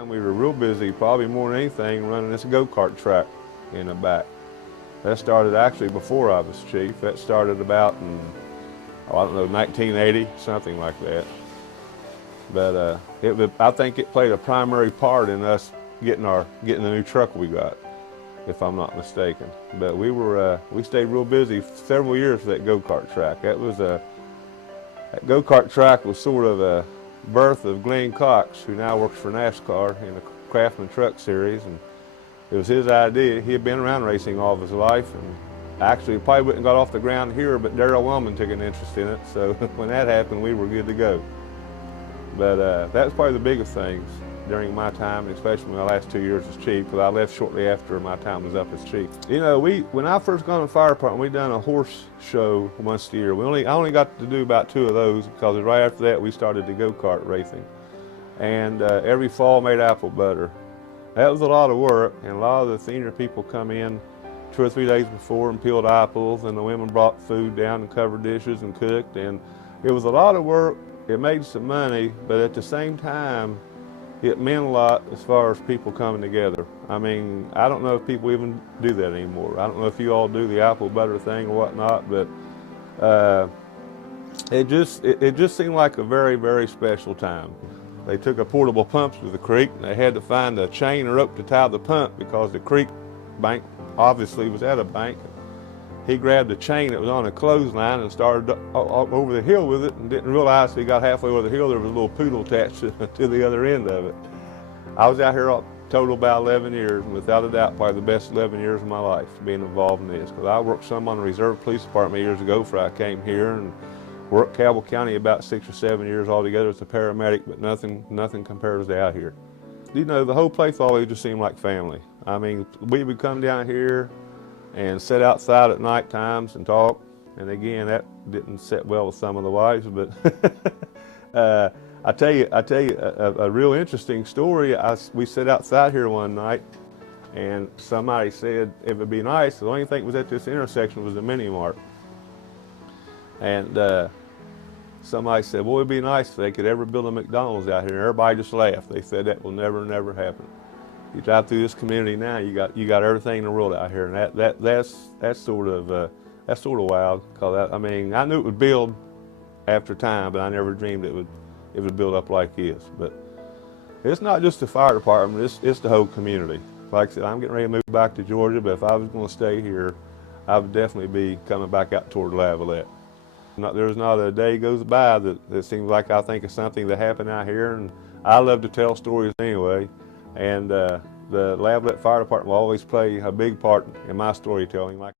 We were real busy, probably more than anything, running this Go Kart track in the back. That started actually before I was chief. That started about in, I don't know, 1980, something like that. But I think it played a primary part in us getting the new truck we got, if I'm not mistaken. But we stayed real busy several years for that Go Kart track. That Go Kart track was sort of a birth of Glenn Cox, who now works for NASCAR in the Craftsman Truck Series, and it was his idea. He had been around racing all of his life, and actually probably wouldn't got off the ground here, but Darrell Wellman took an interest in it, so when that happened, we were good to go. But that was probably the biggest things during my time, especially my last 2 years as chief, because I left shortly after my time was up as chief. You know, when I first got in the fire department, we done a horse show once a year. I only got to do about 2 of those, because right after that we started the go-kart racing. And every fall made apple butter. That was a lot of work, and a lot of the senior people come in 2 or 3 days before and peeled apples, and the women brought food down and covered dishes and cooked, and it was a lot of work. It made some money, but at the same time, it meant a lot as far as people coming together. I mean, I don't know if people even do that anymore. I don't know if you all do the apple butter thing or whatnot, but it just seemed like a very, very special time. They took a portable pump to the creek, and they had to find a chain or rope to tie the pump because the creek bank obviously was at a bank. He grabbed a chain that was on a clothesline and started over the hill with it, and didn't realize he got halfway over the hill there was a little poodle attached to the other end of it. I was out here total about 11 years, and without a doubt probably the best 11 years of my life being involved in this, because I worked some on the Reserve Police Department years ago before I came here, and worked Cabell County about 6 or 7 years altogether as a paramedic, but nothing compares to out here. You know, the whole place always just seemed like family. I mean, we would come down here and sit outside at night times and talk. And again, that didn't sit well with some of the wives, but I tell you a real interesting story. We sat outside here one night, and somebody said it would be nice. The only thing that was at this intersection was the mini mart. And somebody said, well, it'd be nice if they could ever build a McDonald's out here. And everybody just laughed. They said that will never happen. You drive through this community now, you got everything in the world out here, and that's sort of wild. Cause I mean, I knew it would build after time, but I never dreamed it would build up like this. But it's not just the fire department; it's the whole community. Like I said, I'm getting ready to move back to Georgia, but if I was going to stay here, I would definitely be coming back out toward Lavalette. There's not a day goes by that seems like I think of something that happened out here, and I love to tell stories anyway. And the Lavalette Fire Department will always play a big part in my storytelling.